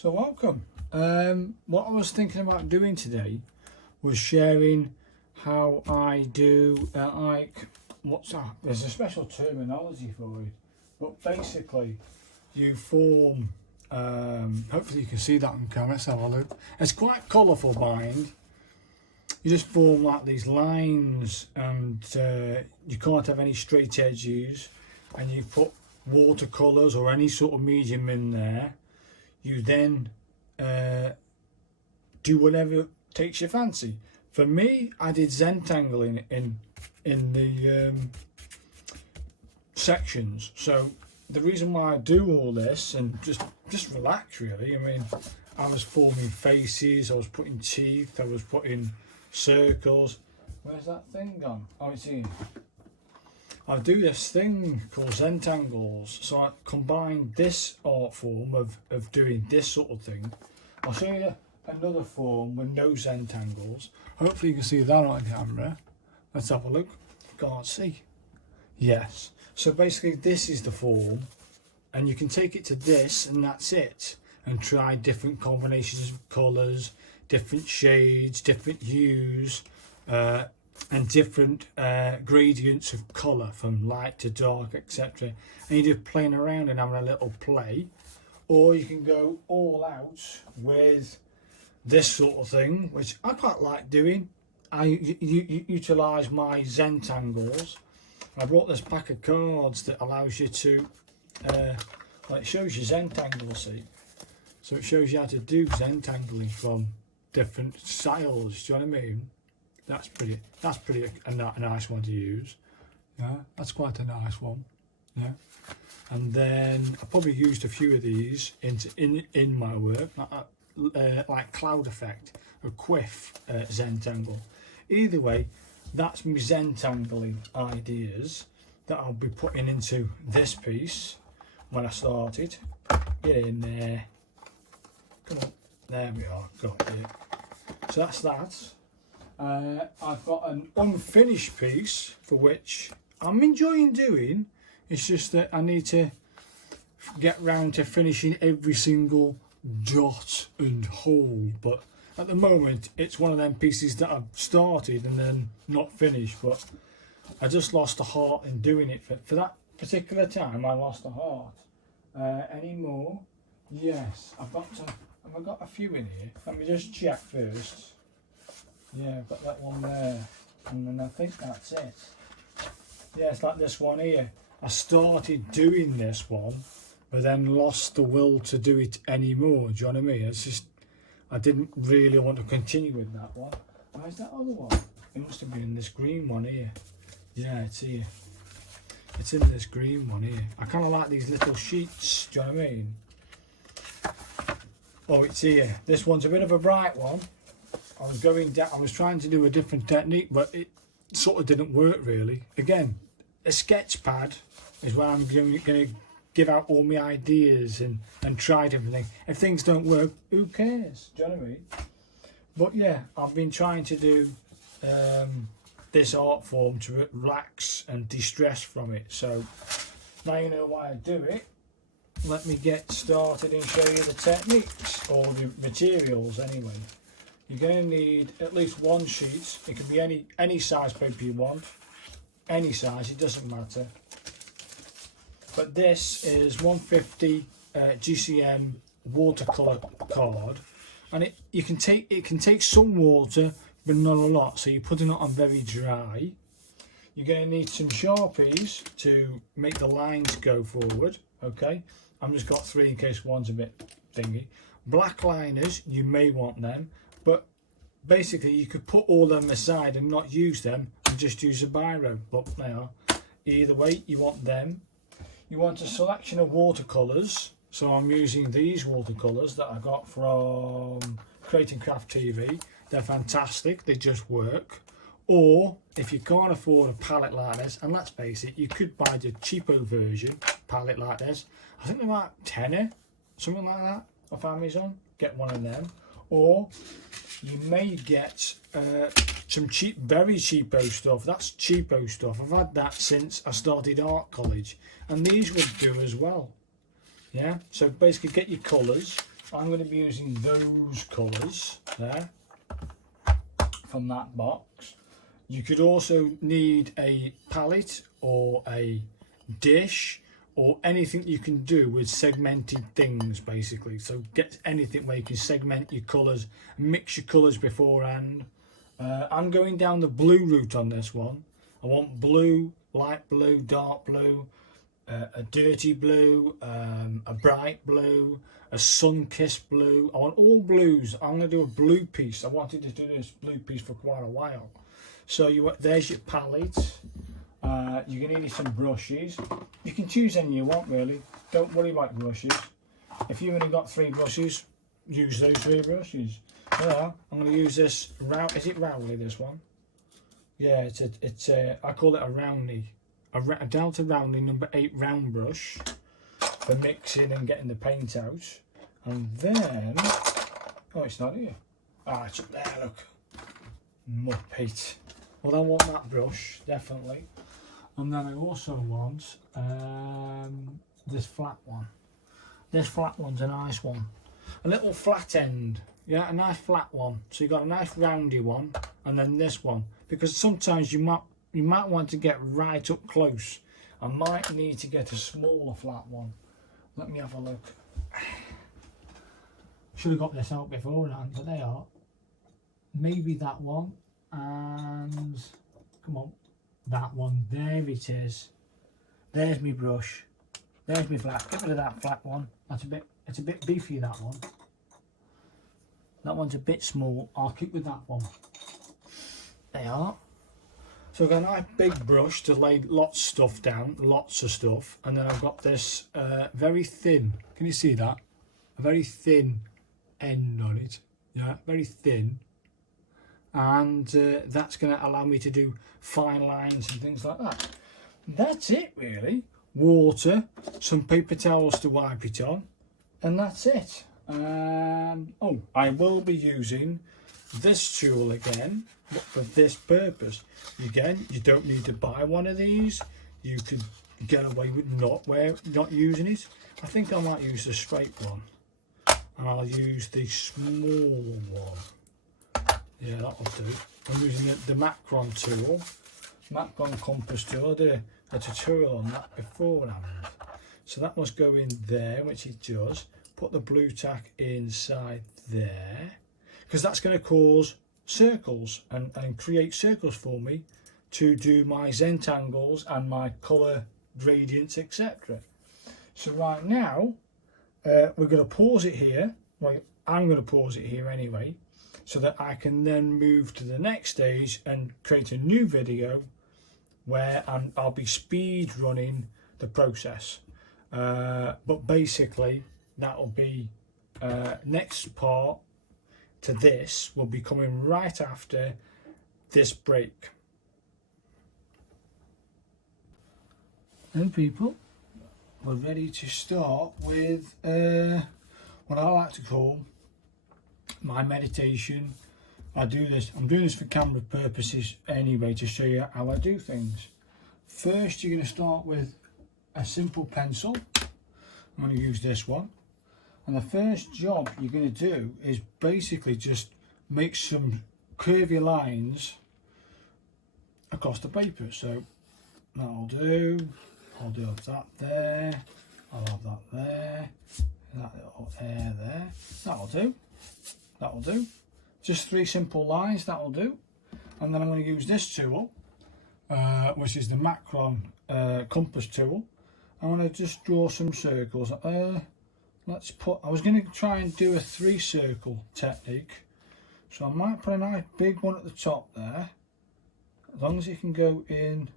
So welcome. What I was thinking about doing today was sharing how I do there's a special terminology for it, but basically you form, hopefully you can see that on camera, let's have a look. It's quite colourful bind. You just form like these lines, and you can't have any straight edges, and you put watercolours or any sort of medium in there. You then do whatever takes your fancy. For me, I did Zentangle in the sections. So the reason why I do all this and just relax really. I mean, I was forming faces, I was putting teeth, I was putting circles. Where's that thing gone? Oh, it's here. I do this thing called Zentangles, so I combine this art form of doing this sort of thing. I'll show you another form with no Zentangles. Hopefully you can see that on camera. Let's have a look. Can't see. Yes. So basically this is the form, and you can take it to this and that's it, and try different combinations of colours, different shades, different hues, and different gradients of colour from light to dark, etc. And you're just playing around and having a little play, or you can go all out with this sort of thing, which I quite like doing. I utilise my Zentangles. I brought this pack of cards that allows you to, it shows you Zentangle, see? So it shows you how to do Zentangling from different styles, do you know what I mean? That's pretty a nice one to use. Yeah, that's quite a nice one. Yeah, and then I probably used a few of these in my work, like Cloud Effect or Quiff Zentangle. Either way, that's my Zentangling ideas that I'll be putting into this piece when I started. Get in there. Come on. There we are. Got it. So that's that. I've got an unfinished piece for which I'm enjoying doing. It's just that I need to get round to finishing every single dot and hole, but at the moment it's one of them pieces that I've started and then not finished, but I just lost the heart in doing it. For that particular time I lost the heart. Any more? Yes, have I got a few in here? Let me just check first. Yeah, I've got that one there, and then I think that's it. Yeah, it's like this one here. I started doing this one, but then lost the will to do it anymore. Do you know what I mean? It's just, I didn't really want to continue with that one. Where's that other one? It must have been in this green one here. Yeah, it's here. It's in this green one here. I kind of like these little sheets, do you know what I mean? Oh, it's here. This one's a bit of a bright one. I was trying to do a different technique, but it sort of didn't work really. Again, a sketch pad is where I'm going to give out all my ideas and try different things. If things don't work, who cares? Do you know what I mean? But yeah, I've been trying to do this art form to relax and de-stress from it. So now you know why I do it. Let me get started and show you the techniques, or the materials anyway. You're going to need at least one sheet. It can be any size paper you want, any size, it doesn't matter. But this is 150 GCM watercolor card, and it can take some water, but not a lot. So you're putting it on very dry. You're going to need some Sharpies to make the lines go forward. Okay, I've just got 3 in case one's a bit thingy. Black liners, you may want them. But basically you could put all them aside and not use them and just use a biro, but they are. Either way, you want them. You want a selection of watercolours, so I'm using these watercolours that I got from Creating Craft TV. They're fantastic, they just work. Or if you can't afford a palette like this, and let's face it, you could buy the cheapo version palette like this. I think they're like tenner, something like that, off Amazon. Get one of them. Or you may get some cheap, very cheapo stuff. That's cheapo stuff. I've had that since I started art college, and these would do as well. Yeah, so basically get your colours, I'm going to be using those colours there from that box. You could also need a palette or a dish or anything you can do with segmented things, basically. So get anything where you can segment your colours, mix your colours beforehand. I'm going down the blue route on this one. I want blue, light blue, dark blue, a dirty blue, a bright blue, a sun-kissed blue. I want all blues. I'm going to do a blue piece. I wanted to do this blue piece for quite a while. So there's your palette. You're going to need some brushes. You can choose any you want, really. Don't worry about brushes. If you've only got 3 brushes, use those 3 brushes. Yeah, I'm going to use this. Is it Rowley, this one? Yeah, I call it a Roundy. A Delta Roundy number 8 round brush for mixing and getting the paint out. And then, oh, it's not here. Ah, it's up there, look. Muppet. Well, I want that brush, definitely. And then I also want this flat one. This flat one's a nice one. A little flat end. Yeah, a nice flat one. So you've got a nice roundy one, and then this one. Because sometimes you might want to get right up close. I might need to get a smaller flat one. Let me have a look. Should have got this out beforehand, but they are. Maybe that one, and come on, that one. There it is. There's my brush. There's my flat. Get rid of that flat one. It's a bit beefy, that one. That one's a bit small. I'll keep with that one. They are. So I've got a nice big brush to lay lots of stuff down, lots of stuff, and then I've got this very thin. Can you see that? A very thin end on it. Yeah, very thin. And that's going to allow me to do fine lines and things like that. That's it, really. Water, some paper towels to wipe it on, and that's it. Oh, I will be using this tool again for this purpose. Again, you don't need to buy one of these. You could get away with not using it. I think I might use the straight one, and I'll use the small one. Yeah, that'll do. I'm using the Macron tool, Macron compass tool. I did a tutorial on that beforehand. So that must go in there, which it does. Put the blue tack inside there, because that's going to cause circles and create circles for me to do my Zentangle and my colour gradients, etc. So right now, we're going to pause it here. Well, I'm going to pause it here anyway, so that I can then move to the next stage and create a new video where I'll be speed running the process. But basically, that'll be next part to this will be coming right after this break. And people, we're ready to start with what I like to call my meditation. I'm doing this for camera purposes anyway, to show you how I do things. First, you're going to start with a simple pencil. I'm going to use this one. And the first job you're going to do is basically just make some curvy lines across the paper. So that'll do. I'll do that there. I'll have that there. That there. That'll do. That'll do. Just 3 simple lines. That'll do. And then I'm going to use this tool, which is the Macron compass tool. I'm going to just draw some circles. Let's put, I was going to try and do a 3 circle technique, so I might put a nice big one at the top there, as long as it can go in.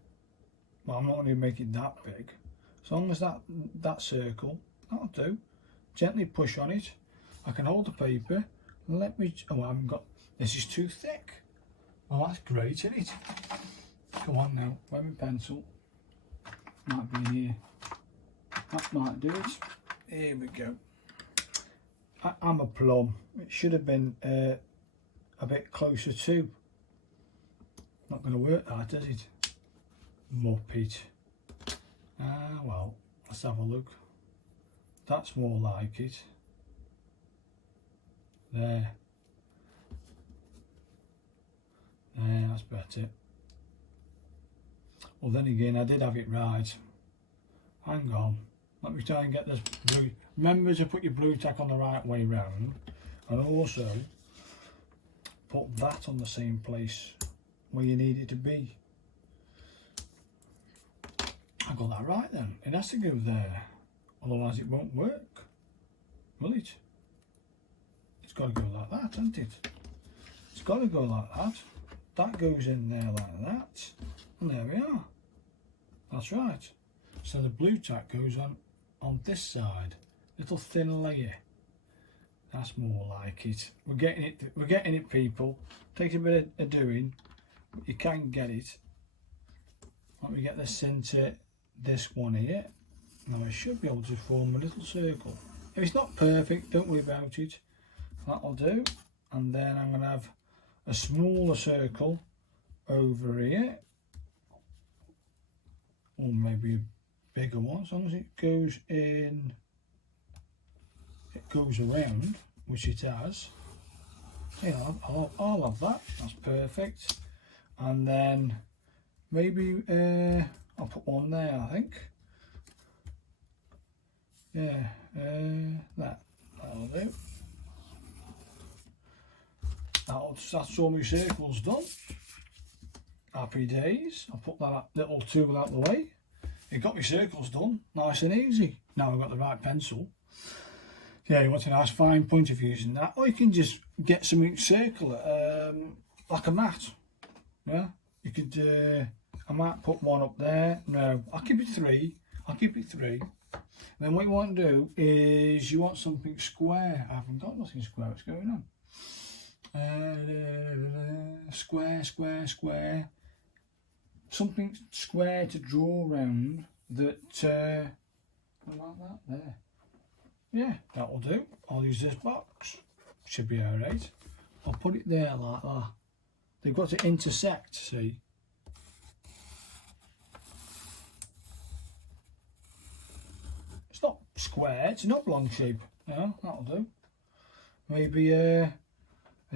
Well, I'm not going to make it that big, as long as that circle, that'll do. Gently push on it. I can hold the paper. Let me, oh, I haven't got, this is too thick. Oh, that's great, isn't it? Come on now, where my pencil? Might be in here. That might do it. Here we go. I'm a plum. It should have been a bit closer to. Not going to work that, is it? Muppet. Well, let's have a look. That's more like it. There. That's better. Well, then again, I did have it right. Hang on. Let me try and get this blue. Remember to put your blue tack on the right way round, and also put that on the same place where you need it to be. I got that right then. It has to go there, otherwise it won't work, will it? It's got to go like that, hasn't it? It's got to go like that. That goes in there like that, and there we are. That's right. So the blue tack goes on this side, little thin layer. That's more like it. We're getting it, people. Takes a bit of doing, but you can get it. Let me get this into this one here. Now I should be able to form a little circle. If it's not perfect, don't worry about it. That'll do. And then I'm going to have a smaller circle over here, or maybe a bigger one, as long as it goes in, it goes around, which it has. Yeah, I'll have that. That's perfect. And then maybe I'll put one there, I think. Yeah, that'll do. That's all my circles done. Happy days. I'll put that little tool out the way. It got my circles done, nice and easy. Now I've got the right pencil. Yeah, you want a nice fine point of using that, or you can just get something circular, like a mat. Yeah, you could. I might put one up there. No, I'll keep it three. And then what you want to do is you want something square. I haven't got nothing square. What's going on? Square. Something square to draw around that. Like that there. Yeah, that'll do. I'll use this box. Should be alright. I'll put it there like that. They've got to intersect, see. It's not square, it's an oblong shape. Yeah, that'll do. Maybe a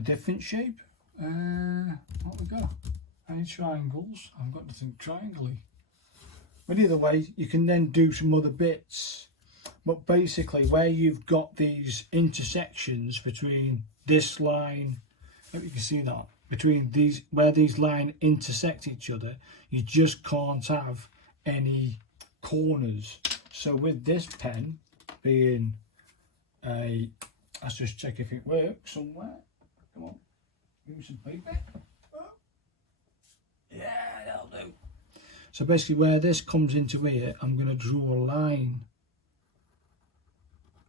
different shape. What we got? Any triangles? I've got nothing triangle-y. But either way, you can then do some other bits. But basically, where you've got these intersections between this line, I hope you can see that, between these, where these lines intersect each other, you just can't have any corners. So with this pen being a, let's just check if it works somewhere. Come on, give me some paper. Yeah, that'll do. So basically where this comes into here, I'm going to draw a line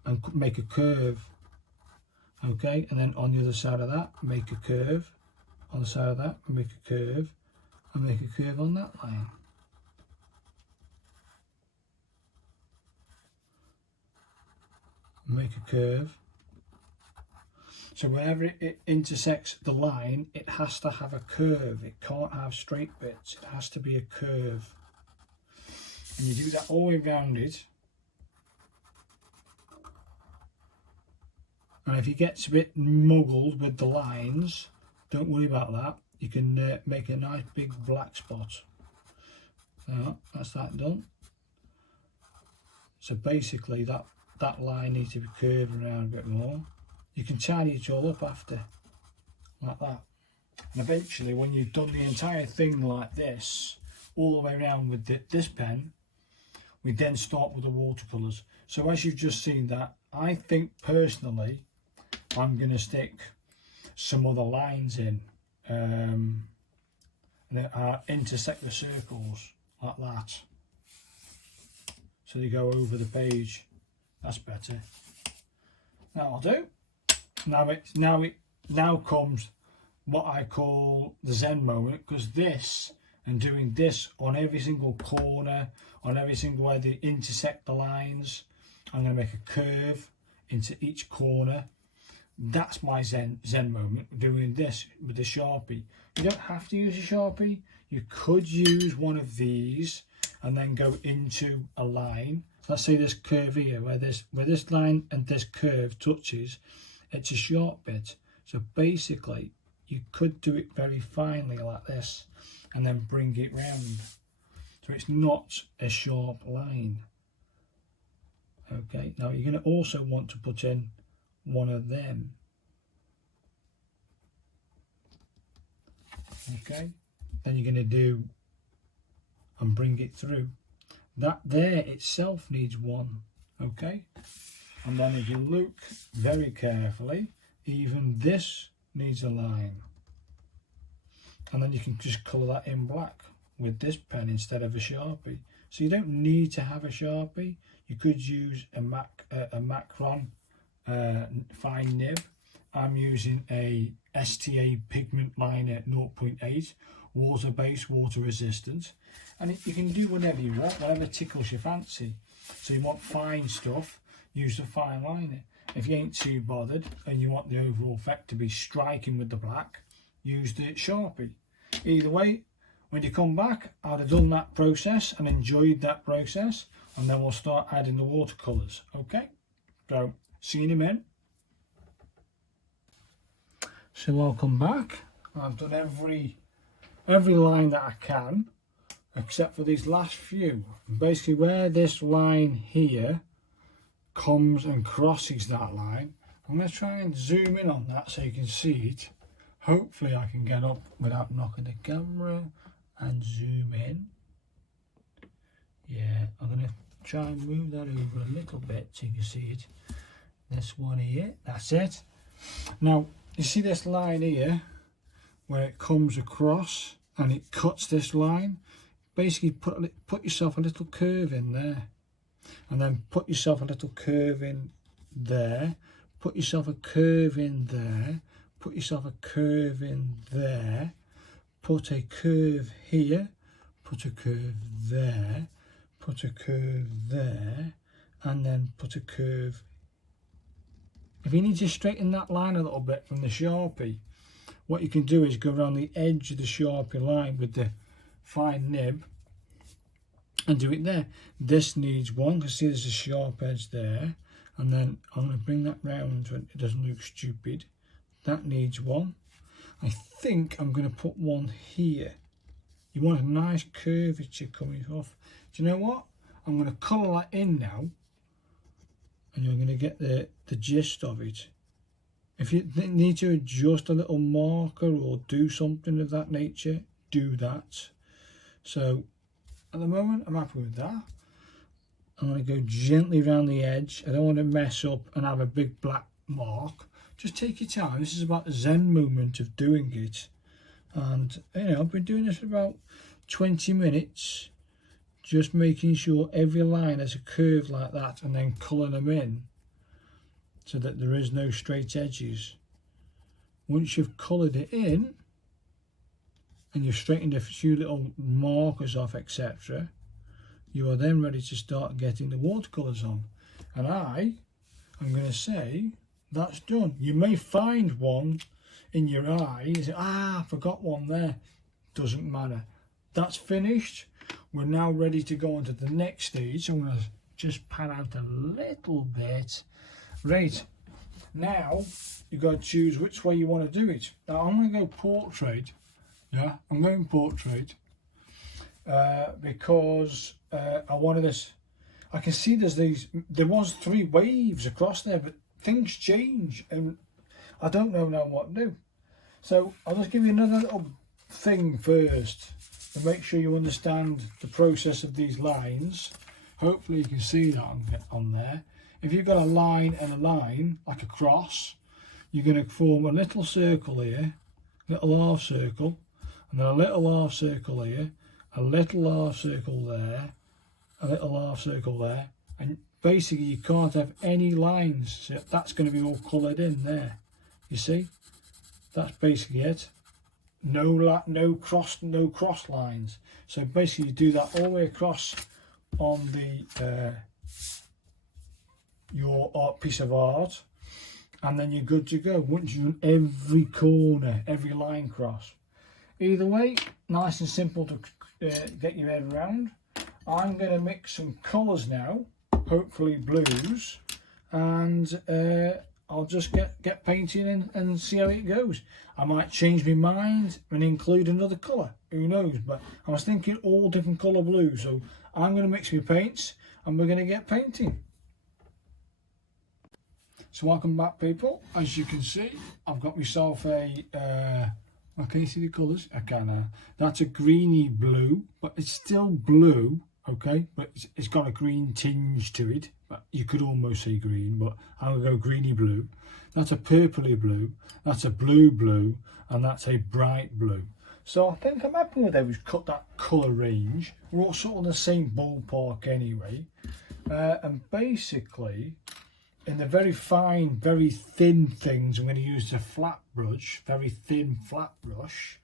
and make a curve. Okay, and then on the other side of that, make a curve. On the side of that, make a curve. And make a curve on that line. Make a curve. So wherever it intersects the line, it has to have a curve. It can't have straight bits. It has to be a curve. And you do that all the way around it. And if it gets a bit muggled with the lines, don't worry about that. You can make a nice big black spot. So that's that done. So basically that line needs to be curved around a bit more. You can tidy it all up after, like that. And eventually, when you've done the entire thing like this, all the way around with this pen, we then start with the watercolours. So as you've just seen that, I think personally, I'm going to stick some other lines in that intersect the circles, like that. So they go over the page. That's better. That'll do. Now comes what I call the Zen moment, because this and doing this on every single corner, on every single way they intersect the lines, I'm going to make a curve into each corner. That's my Zen moment, doing this with the Sharpie. You don't have to use a Sharpie. You could use one of these and then go into a line. Let's say this curve here, where this line and this curve touches. it's a sharp bit. So basically you could do it very finely like this and then bring it round. So it's not a sharp line. Okay, now you're going to also want to put in one of them. Okay, then you're going to do and bring it through. That there itself needs one. Okay, and then if you look very carefully, even this needs a line. And then you can just colour that in black with this pen instead of a Sharpie. So you don't need to have a Sharpie. You could use a Macron fine nib. I'm using a STA pigment liner 0.8, water-based, water resistant. And you can do whatever you want, whatever tickles your fancy. So you want fine stuff, use the fine liner. If you ain't too bothered and you want the overall effect to be striking with the black, use the Sharpie. Either way, when you come back, I'd have done that process and enjoyed that process, and then we'll start adding the watercolours. Okay, so see you in a minute. So I'll come back. I've done every line that I can, except for these last few. Basically where this line here comes and crosses that line, I'm going to try and zoom in on that so you can see it. Hopefully I can get up without knocking the camera and zoom in. Yeah, I'm going to try and move that over a little bit so you can see it. This one here, that's it. Now you see this line here where it comes across and it cuts this line. Basically put yourself a little curve in there, and then put yourself a little curve in there, put yourself a curve in there, put yourself a curve in there, put a curve here, put a curve there, put a curve there, and then put a curve. If you need to straighten that line a little bit from the Sharpie, what you can do is go around the edge of the Sharpie line with the fine nib and do it there. This needs one, because see there's a sharp edge there, and then I'm going to bring that round so it doesn't look stupid. That needs one. I think I'm going to put one here. You want a nice curvature coming off. Do you know what? I'm going to colour that in now, and you're going to get the gist of it. If you need to adjust a little marker or do something of that nature, do that. So at the moment I'm happy with that. I'm going to go gently around the edge. I don't want to mess up and have a big black mark. Just take your time. This is about the Zen moment of doing it. And you know, I've been doing this for about 20 minutes, just making sure every line has a curve like that, and then colouring them in so that there is no straight edges. Once you've coloured it in and you've straightened a few little markers off, etc., you are then ready to start getting the watercolours on. And I'm going to say that's done. You may find one in your eye, you say, I forgot one there. Doesn't matter. That's finished. We're now ready to go on to the next stage. So I'm going to just pan out a little bit. Right, now you've got to choose which way you want to do it. Now I'm going to go portrait. Yeah, I'm going portrait because I wanted this. I can see there was 3 waves across there, but things change and I don't know now what to do. So I'll just give you another little thing first to make sure you understand the process of these lines. Hopefully you can see that on there. If you've got a line and a line, like a cross, you're going to form a little circle here, a little half circle, and then a little half circle here, a little half circle there, a little half circle there, and basically you can't have any lines, so that's going to be all coloured in there. You see, that's basically it. No cross lines. So basically you do that all the way across on the your art piece of art, and then you're good to go once you've done every corner, every line cross. Either way, nice and simple to get your head around. I'm going to mix some colours now, hopefully blues, and I'll just get painting and see how it goes. I might change my mind and include another colour, who knows, but I was thinking all different colour blues, so I'm going to mix my paints and we're going to get painting. So welcome back, people. As you can see, I've got myself a can you see the colours? I can. That's a greeny blue, but it's still blue, okay, but it's got a green tinge to it, but you could almost say green, but I'm going to go greeny blue. That's a purpley blue, that's a blue blue, and that's a bright blue. So I think I'm happy with those, cut that colour range. We're all sort of the same ballpark anyway. And basically, in the very fine, very thin things, I'm going to use the flat brush, very thin flat brush.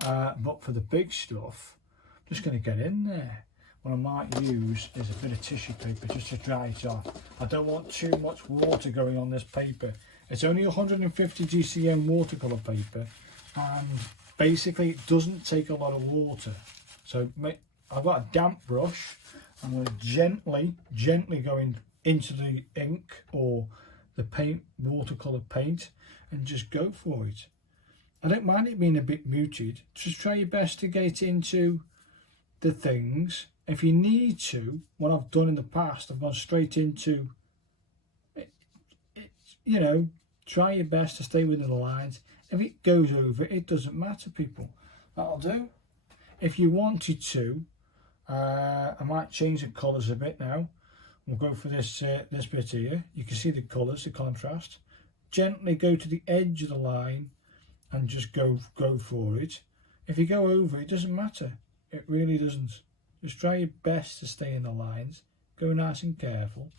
But for the big stuff, I'm just going to get in there. What I might use is a bit of tissue paper just to dry it off. I don't want too much water going on this paper. It's only 150 GCM watercolour paper, and basically it doesn't take a lot of water. So I've got a damp brush. I'm going to gently go into the ink or the paint, watercolour paint, and just go for it. I don't mind it being a bit muted. Just try your best to get into the things. If you need to, what I've done in the past, I've gone straight into it, you know, try your best to stay within the lines. If it goes over, it doesn't matter, people. That'll do. If you wanted to, I might change the colours a bit now. We'll go for this this bit here. You can see the colours, the contrast. Gently go to the edge of the line and just go for it. If you go over, it doesn't matter. It really doesn't. Just try your best to stay in the lines. Go nice and careful.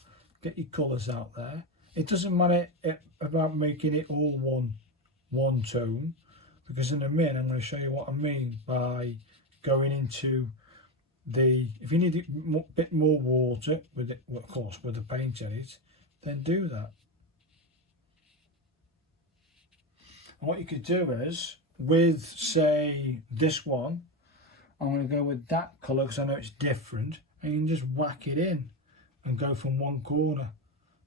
Get your colours out there. It doesn't matter about making it all one tone, because in a minute I'm going to show you what I mean by going into the, if you need a bit more water with it, of course, with the paint in it, then do that. And what you could do is, with say this one, I'm going to go with that colour because I know it's different, and you can just whack it in and go from one corner.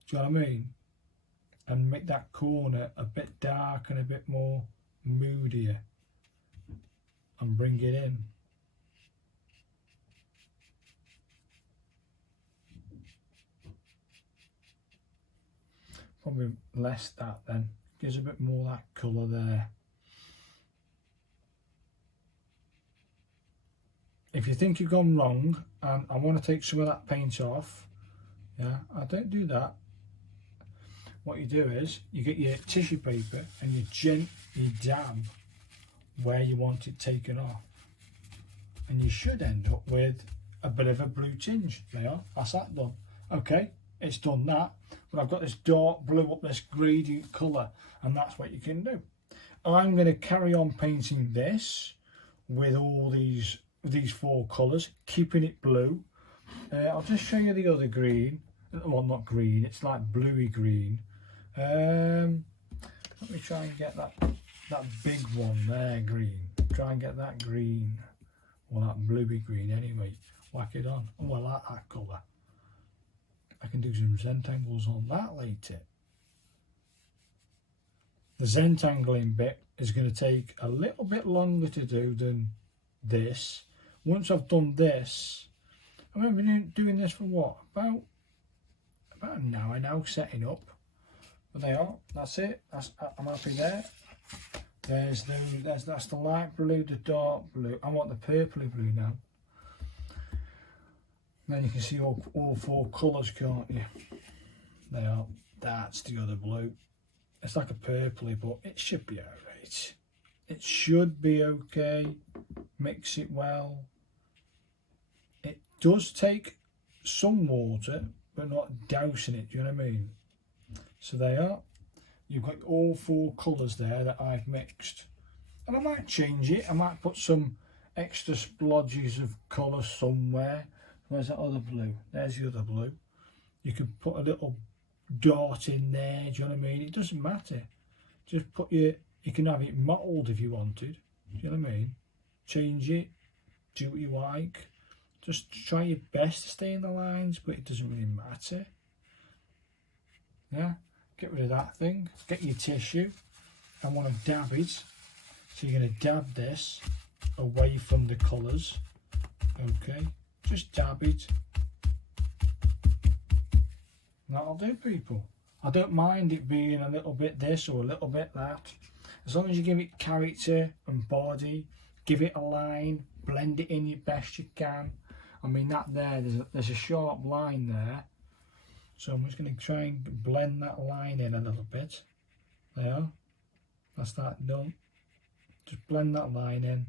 Do you know what I mean? And make that corner a bit dark and a bit more moodier, and bring it in. Probably less that then, gives a bit more that colour there. If you think you've gone wrong and I want to take some of that paint off, yeah, I don't do that. What you do is you get your tissue paper and you gently dab where you want it taken off, and you should end up with a bit of a blue tinge. There, that's that done. Okay, it's done that, but I've got this dark blue up, this gradient colour, and that's what you can do. I'm going to carry on painting this with all these four colours, keeping it blue. I'll just show you the other green. Well, not green, it's like bluey green. Let me try and get that big one there, green. Try and get that green, or that bluey green anyway. Whack it on. Oh, I like that colour. I can do some Zentangles on that later. The Zentangling bit is going to take a little bit longer to do than this. Once I've done this, I remember doing this for what? About an hour now, setting up. But they are. That's it. I'm happy there. That's the light blue, the dark blue. I want the purpley blue now. Then you can see all four colours, can't you? They are. That's the other blue. It's like a purpley, but it should be alright. It should be okay. Mix it well. It does take some water, but not dousing it, do you know what I mean? So they are. You've got all four colours there that I've mixed. And I might change it. I might put some extra splodges of colour somewhere. Where's that other blue? There's the other blue. You could put a little dot in there, do you know what I mean? It doesn't matter. Just put you can have it mottled if you wanted. Do you know what I mean? Change it, do what you like. Just try your best to stay in the lines, but it doesn't really matter. Yeah, get rid of that thing, get your tissue and want to dab it. So you're going to dab this away from the colours. Okay, just dab it. That'll do, people. I don't mind it being a little bit this or a little bit that. As long as you give it character and body, give it a line, blend it in your best you can. I mean, that there, there's a sharp line there. So I'm just going to try and blend that line in a little bit. There, that's that done. Just blend that line in.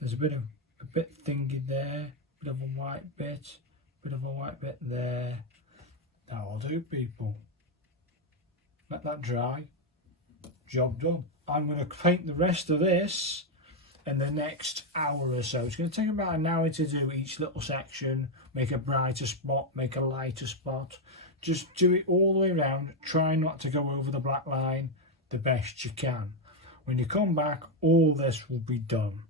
There's a bit thingy there, bit of a white bit there. That'll do, people. Let that dry. Job done. I'm going to paint the rest of this in the next hour or so. It's going to take about an hour to do each little section. Make a brighter spot, make a lighter spot. Just do it all the way around. Try not to go over the black line the best you can. When you come back, all this will be done.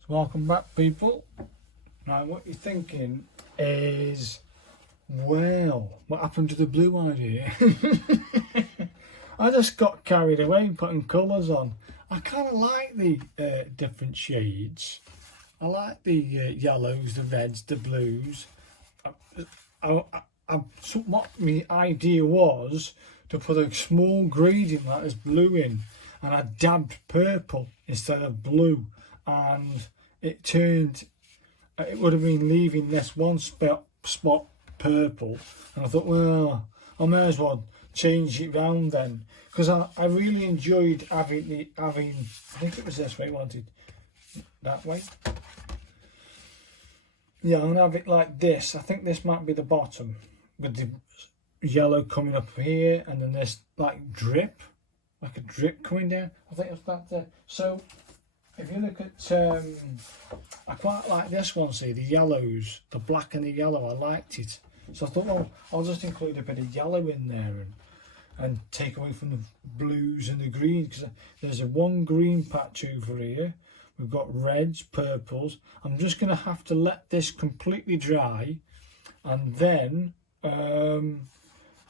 So welcome back, people. Now what you're thinking is, well, what happened to the blue idea? I just got carried away putting colours on. I kind of like the different shades. I like the yellows, the reds, the blues. What my idea was to put a small gradient like this blue in, and I dabbed purple instead of blue, and it turned, it would have been leaving this one spot purple, and I thought, well, I may as well change it round then, because I really enjoyed having I think it was this way I wanted, that way. Yeah, I'm going to have it like this. I think this might be the bottom, with the yellow coming up here, and then this like drip, like a drip coming down. I think it's that there. So if you look at, I quite like this one, see, the yellows, the black and the yellow, I liked it. So I thought, well, I'll just include a bit of yellow in there and take away from the blues and the greens, because there's a one green patch over here. We've got reds, purples. I'm just going to have to let this completely dry, and then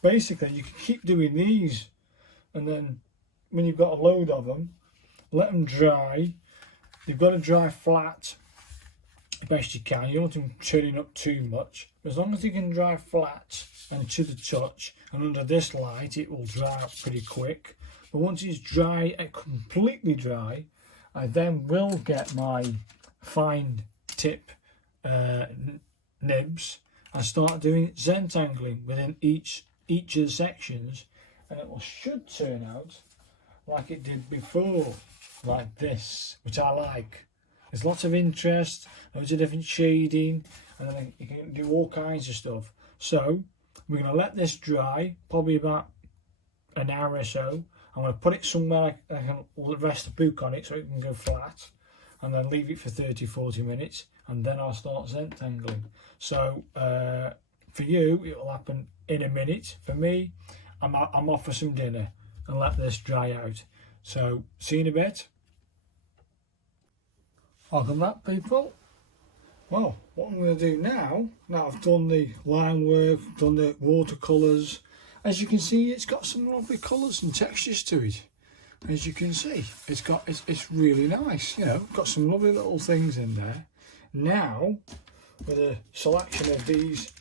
basically you can keep doing these, and then when you've got a load of them, let them dry. You've got to dry flat the best you can. You don't want them churning up too much. As long as you can dry flat and to the touch, and under this light it will dry up pretty quick. But once it's dry, completely dry, I then will get my fine tip nibs and start doing Zentangling within each of the sections, and it should turn out like it did before, like this, which I like. There's lots of interest, loads of different shading, and then you can do all kinds of stuff. So we're going to let this dry, probably about an hour or so. I'm going to put it somewhere I can rest the book on it so it can go flat, and then leave it for 30-40 minutes, and then I'll start Zentangling. So for you, it will happen in a minute. For me, I'm off for some dinner and let this dry out. So see you in a bit. Welcome back, people. Well, what I'm going to do now I've done the line work, done the watercolours, as you can see, it's got some lovely colours and textures to it. As you can see, it's really nice, you know, got some lovely little things in there. Now, with a selection of this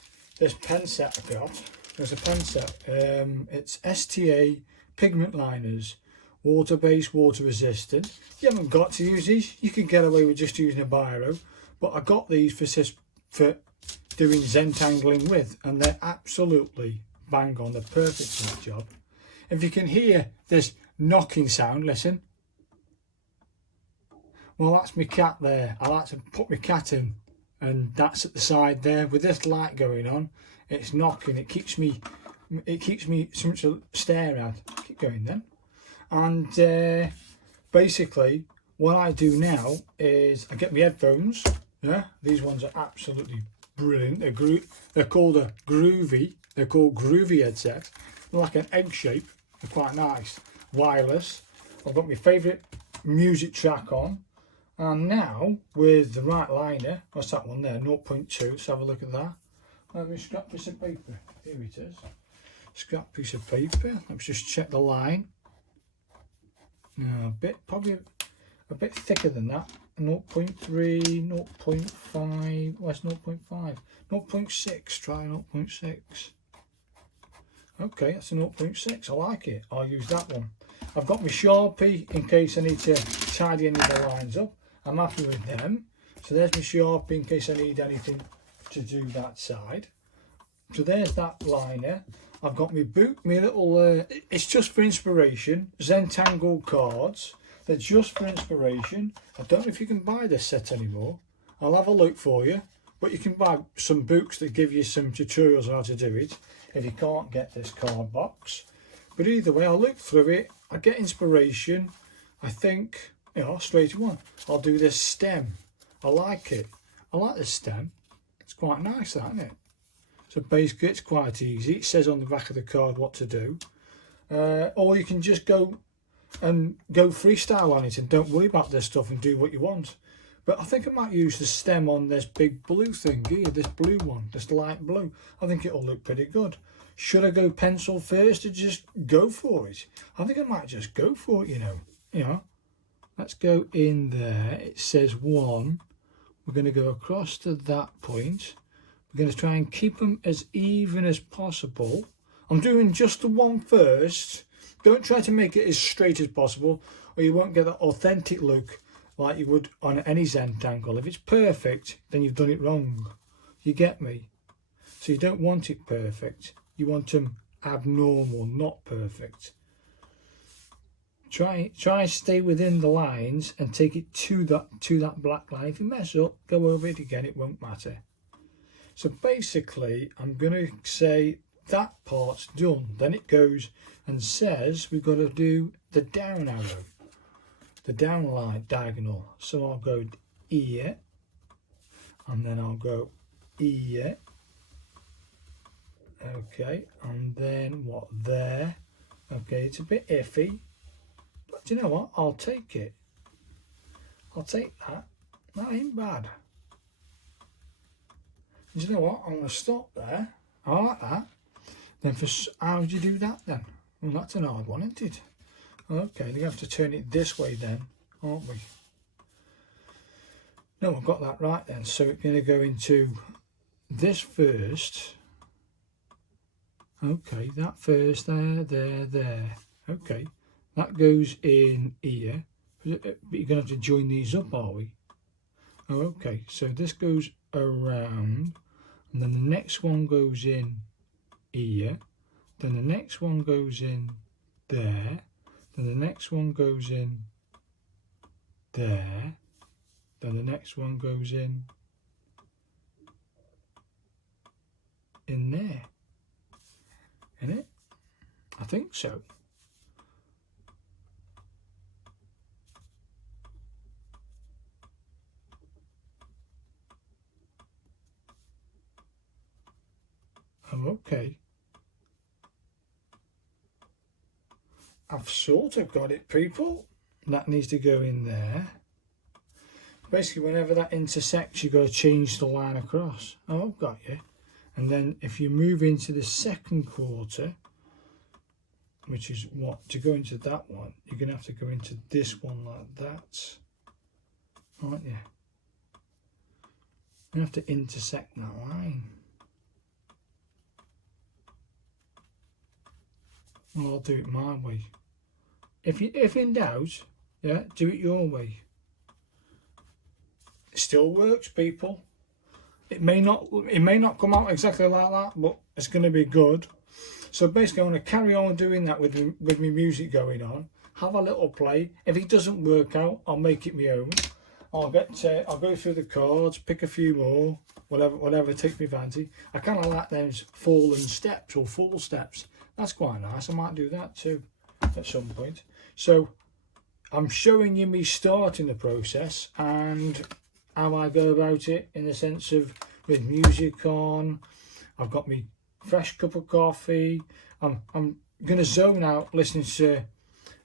pen set I've got, there's a pen set, it's STA pigment liners, water-based, water resistant. You haven't got to use these, you can get away with just using a biro, but I got these for doing Zentangling with, and they're absolutely bang on, they're perfect for the job. If you can hear this knocking sound, listen. Well, that's my cat there. I like to put my cat in, and that's at the side there with this light going on. It's knocking. It keeps me something to stare at. Keep going then. And basically, what I do now is I get my headphones. Yeah, these ones are absolutely brilliant. They're called a groovy. They're called groovy headset. They're like an egg shape. They're quite nice. Wireless. I've got my favourite music track on. And now, with the right liner, what's that one there? 0.2. Let's have a look at that. Let me scrap this of paper. Here it is. scrap piece of paper. Let's just check the line. No, probably a bit thicker than that. 0.3, 0.5, where's 0.5? 0.6, try 0.6. Okay, that's a 0.6, I like it. I'll use that one. I've got my Sharpie in case I need to tidy any of the lines up. I'm happy with them. So there's my Sharpie in case I need anything to do that side. So there's that liner. I've got my book, my little, it's just for inspiration, Zentangle cards. They're just for inspiration. I don't know if you can buy this set anymore. I'll have a look for you. But you can buy some books that give you some tutorials on how to do it if you can't get this card box. But either way, I'll look through it. I get inspiration. I think, you know, straight away, I'll do this stem. I like it. I like this stem. It's quite nice, that, isn't it? So basically, it's quite easy. It says on the back of the card what to do. Or you can just go freestyle on it and don't worry about this stuff and do what you want. But I think I might use the stem on this big blue thing here, this blue one, this light blue. I think it'll look pretty good. Should I go pencil first or just go for it? I think I might just go for it, you know. Let's go in there. It says 1. We're going to go across to that point. We're going to try and keep them as even as possible. I'm doing just the one first. Don't try to make it as straight as possible or you won't get that authentic look like you would on any Zentangle. If it's perfect, then you've done it wrong. You get me? So you don't want it perfect. You want them abnormal, not perfect. Try and stay within the lines and take it to that black line. If you mess up, go over it again, it won't matter. So basically, I'm going to say that part's done. Then it goes and says we've got to do the down arrow, the down line diagonal. So I'll go here, and then I'll go here. Okay, and then what there? Okay, it's a bit iffy, but do you know what? I'll take it. I'll take that. That ain't bad. Do you know what? I'm going to stop there. I like that. Then how do you do that then? Well, that's an hard one, isn't it? Okay, you have to turn it this way then, aren't we? No, I've got that right then. So we're going to go into this first. Okay, that first, there. Okay, that goes in here. But you're going to have to join these up, are we? Oh, okay, so this goes around, and then the next one goes in here, then the next one goes in there, then the next one goes in there, then the next one goes in there. Isn't it? I think so. Oh, okay. I've sort of got it, people. That needs to go in there. Basically, whenever that intersects, you've got to change the line across. Oh, I've got you. And then if you move into the second quarter, which is what, to go into that one, you're going to have to go into this one like that, aren't you? You have to intersect that line. Well, I'll do it my way. If in doubt, yeah, do it your way. It still works, people. It may not come out exactly like that, but it's going to be good. So basically, I'm going to carry on doing that with my music going on. Have a little play. If it doesn't work out, I'll make it my own. I'll go through the cards, pick a few more, whatever takes me fancy. I kind of like those fallen steps or full steps. That's quite nice. I might do that too at some point. So I'm showing you me starting the process and how I go about it in the sense of with music on. I've got me fresh cup of coffee. I'm going to zone out listening to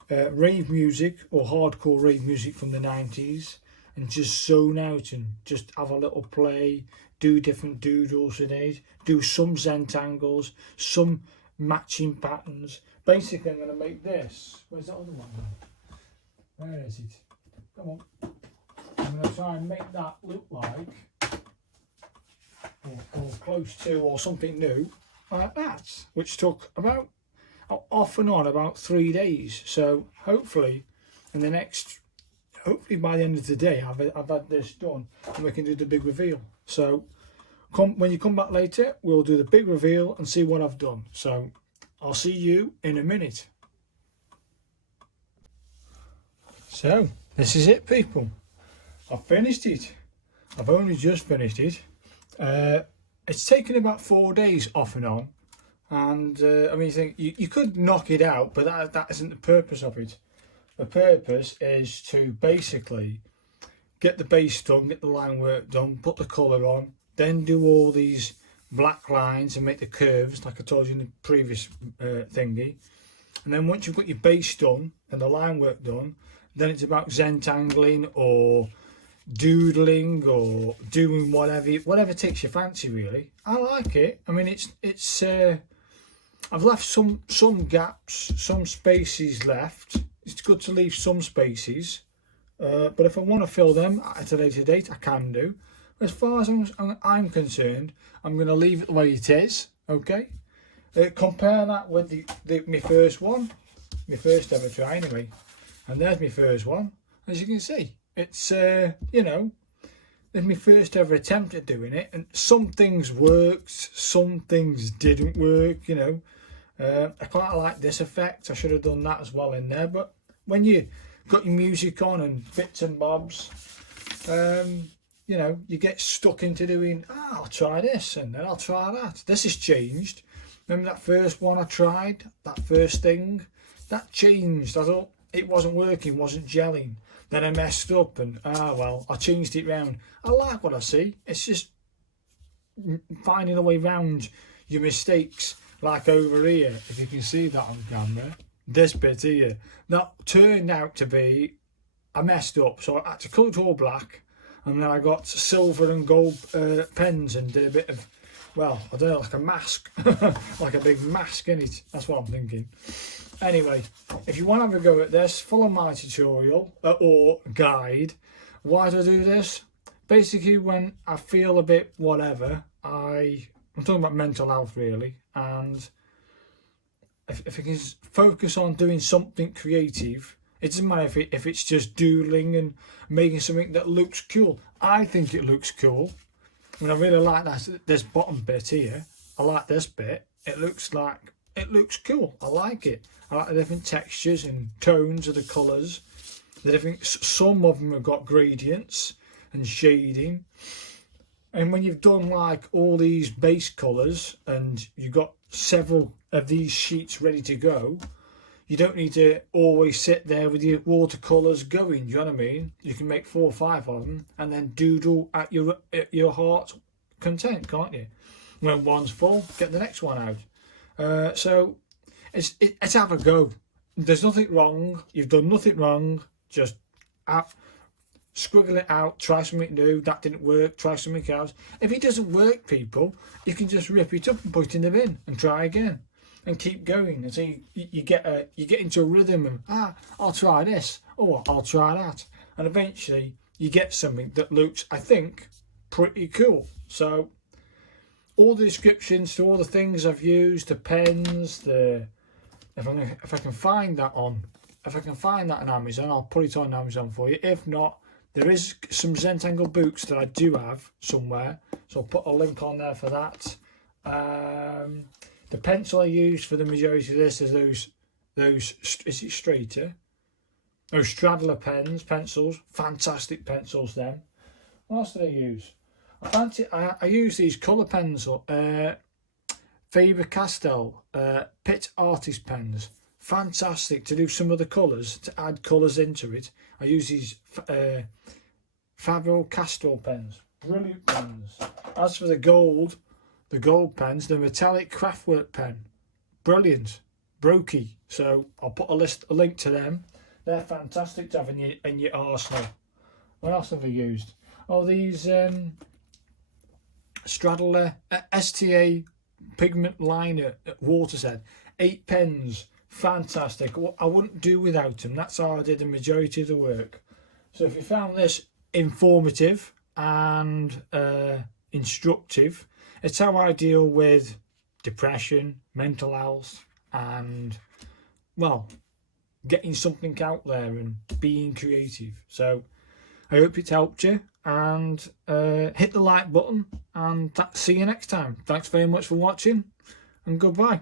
rave music or hardcore rave music from the 90s and just zone out and just have a little play, do different doodles in it, do some Zentangles, some matching patterns. Basically, I'm going to make this. Where's that other one? Where is it? Come on. I'm going to try and make that look like, or close to, or something new, like that, which took about, off and on, about 3 days. So hopefully, in the next, hopefully by the end of the day, I've had this done, and we can do the big reveal. So when you come back later, we'll do the big reveal and see what I've done. So I'll see you in a minute. So this is it, people. I've finished it. I've only just finished it. It's taken about 4 days off and on, and I mean, you could knock it out, but that isn't the purpose of it. The purpose is to basically get the base done, get the line work done, put the colour on, then do all these black lines and make the curves like I told you in the previous thingy. And then once you've got your base done and the line work done, then it's about Zentangling or doodling or doing whatever takes your fancy, really. I like it. I mean, it's I've left some gaps, some spaces left. It's good to leave some spaces, but if I want to fill them at a later date, I can do. As far as I'm concerned, I'm going to leave it the way it is. Okay. Compare that with my first one, my first ever try anyway, and there's my first one. As you can see, it's you know, there's my first ever attempt at doing it, and some things worked, some things didn't work. You know, I quite like this effect. I should have done that as well in there, but when you got your music on and bits and bobs, you know, you get stuck into doing, I'll try this and then I'll try that. This has changed. Remember that first one I tried, that first thing? That changed. I thought it wasn't working, wasn't gelling. Then I messed up and, well, I changed it round. I like what I see. It's just finding a way round your mistakes. Like over here, if you can see that on camera, this bit here, that turned out to be, I messed up. So I had to cut it all black. And then I got silver and gold pens and did a bit of, well, I don't know, like a mask, like a big mask in it. That's what I'm thinking. Anyway, if you want to have a go at this, follow my tutorial or guide. Why do I do this? Basically, when I feel a bit whatever, I'm talking about mental health really, and if I can focus on doing something creative, it doesn't matter if it's just doodling and making something that looks cool. I think it looks cool. I mean, I really like this bottom bit here. I like this bit. It looks cool. I like it. I like the different textures and tones of the colours. Some of them have got gradients and shading. And when you've done like all these base colours and you've got several of these sheets ready to go, you don't need to always sit there with your watercolours going, do you know what I mean? You can make 4 or 5 of them and then doodle at your heart's content, can't you? When one's full, get the next one out. So it's have a go. There's nothing wrong. You've done nothing wrong. Just squiggle it out, try something new. That didn't work, try something else. If it doesn't work, people, you can just rip it up and put it in the bin and try again. And keep going until you get into a rhythm and I'll try this or I'll try that, and eventually you get something that looks, I think, pretty cool. So all the descriptions to all the things I've used, the pens, if I can find that on Amazon, I'll put it on Amazon for you. If not, there is some Zentangle books that I do have somewhere, so I'll put a link on there for that. The pencil I used for the majority of this is those is it straighter? Those Straddler pencils, fantastic pencils then. What else did I use? I use these colour pencil, Faber-Castell Pitt Artist pens. Fantastic to do some of the colours, to add colours into it. I use these Faber-Castell pens, brilliant pens. As for the gold pens, the metallic Craftwork pen, brilliant, Brokey. So I'll put a link to them. They're fantastic to have in your arsenal. What else have I used? Oh, these Straddler STA pigment liner at Watershed, 8 pens, fantastic. I wouldn't do without them. That's how I did the majority of the work. So if you found this informative and instructive, it's how I deal with depression, mental health, and, well, getting something out there and being creative. So I hope it's helped you, and hit the like button, and see you next time. Thanks very much for watching, and goodbye.